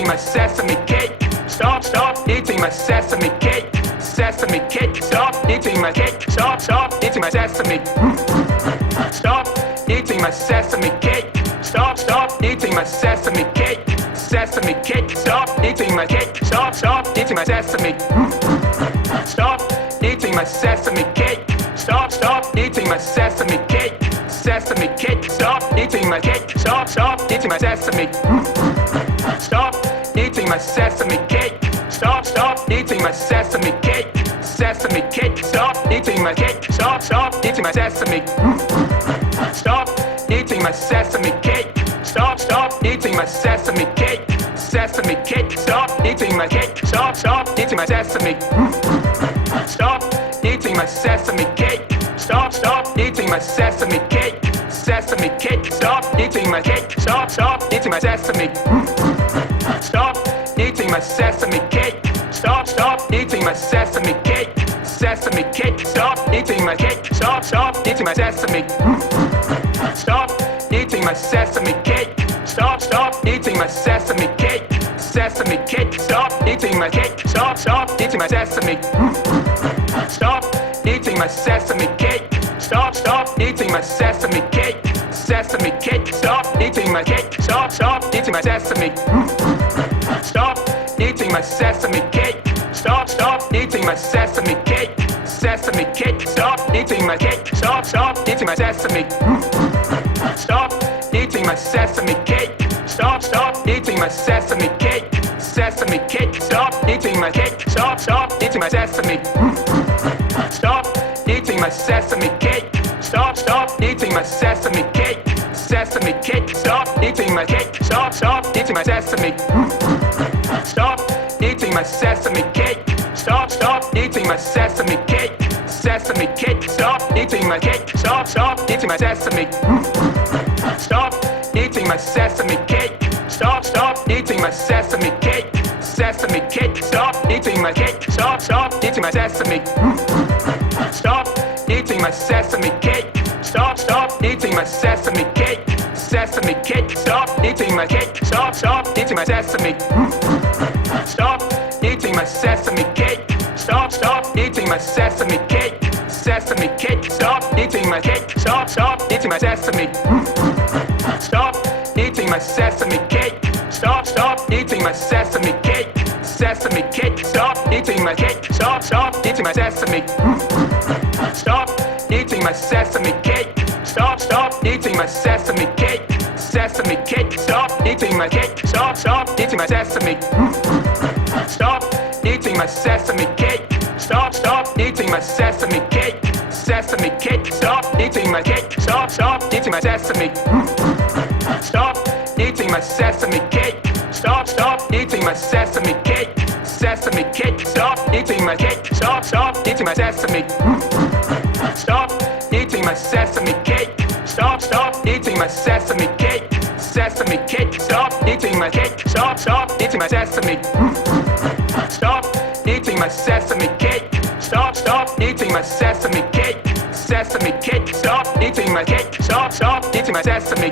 eating my sesame cake. Stop, stop eating my sesame cake. Sesame cake. Stop eating my cake. Stop, stop eating my sesame. Stop eating my sesame cake. Stop, stop eating my sesame cake. Sesame cake. Stop eating my cake. Stop, stop eating my sesame. Stop eating my sesame cake. Stop, stop eating my sesame cake. Sesame cake. Stop eating my cake. Stop, stop eating my sesame. Stop eating my sesame cake. Stop, stop eating my sesame cake. Sesame cake. Stop eating my cake. Stop, stop eating my sesame. Stop eating my sesame cake. Stop, stop eating my sesame cake. Sesame cake. Stop eating my cake. Stop, stop eating my sesame. Stop eating my sesame cake. Stop, stop eating my sesame cake. Sesame cake. Stop eating my cake. Stop, stop eating my sesame. Stop eating my sesame cake. Stop, stop eating my sesame cake. Sesame cake. Stop eating my cake. Stop, stop eating my sesame. Stop eating my sesame cake. Stop, stop eating my sesame cake. Sesame cake. Stop eating my cake. Stop, stop eating my sesame. Stop eating my sesame cake. Stop, stop eating my sesame cake. Sesame cake. Stop eating my cake. Stop, stop eating my sesame. Stop eating my sesame cake. Stop, stop eating my sesame cake. Sesame cake. Stop eating my cake. Stop, stop eating my sesame. Stop eating my sesame cake. Stop, stop eating my sesame cake. Sesame cake. Stop eating my cake. Stop, stop eating my sesame. Stop eating my sesame cake. Stop, stop eating my sesame cake. Sesame cake. Stop eating my cake. Stop, stop eating my sesame. Stop eating my sesame cake. Stop, stop eating my sesame cake. Sesame cake. Stop eating my cake. Stop, stop eating my sesame. Stop eating my sesame cake. Stop, stop eating my sesame cake. Sesame cake. Stop eating my cake. Stop, stop eating my sesame. Stop eating my sesame cake. Stop, stop eating my sesame cake. Sesame cake. Stop eating my cake. Stop, stop eating my sesame. Stop eating my sesame cake. Stop, stop eating my sesame cake. Sesame cake. Stop eating my cake. Stop, stop eating my sesame. Stop eating my sesame cake. Stop, stop eating my sesame cake. Sesame cake. Stop eating my cake. Stop, stop eating my sesame. Stop eating my sesame cake. Stop, stop eating my sesame cake. Sesame cake. Stop eating my cake. Stop, stop eating my sesame. Stop eating my sesame cake. Stop, stop eating my sesame cake. Sesame cake. Stop eating my cake. Stop, stop eating my sesame. Stop eating my sesame cake. Stop, stop eating my sesame cake. Sesame cake. Stop eating my cake. Stop, stop eating my sesame. Stop eating my sesame cake. Stop, stop eating my sesame cake. Sesame cake. Stop eating my cake. Stop, stop eating my sesame. Stop eating my sesame cake. Stop, stop eating my sesame cake. Sesame cake. Stop eating my cake. Stop, stop eating my sesame.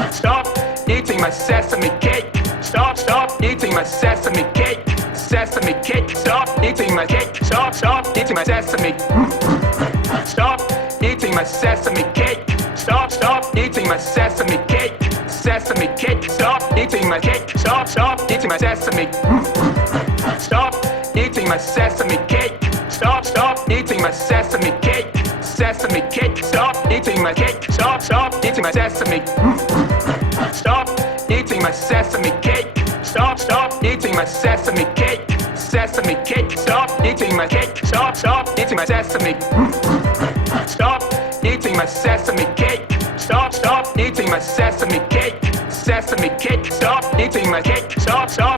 Stop eating my sesame cake. Stop, stop eating my sesame cake. Sesame cake. Stop eating my cake. Stop, stop eating my sesame. Stop eating my sesame cake. Stop, stop eating my sesame cake. Sesame cake. Stop eating my cake. Stop, stop eating my sesame. Stop eating my sesame cake. Stop, stop eating my sesame cake. Sesame cake. Stop eating my cake. Stop, stop eating my sesame. Stop eating my sesame cake. Stop, stop eating my sesame cake. Sesame cake. Stop eating my cake. Stop, stop eating my sesame. Stop eating my sesame cake. Stop, stop eating my sesame cake. Sesame cake. Stop eating my cake. Stop, stop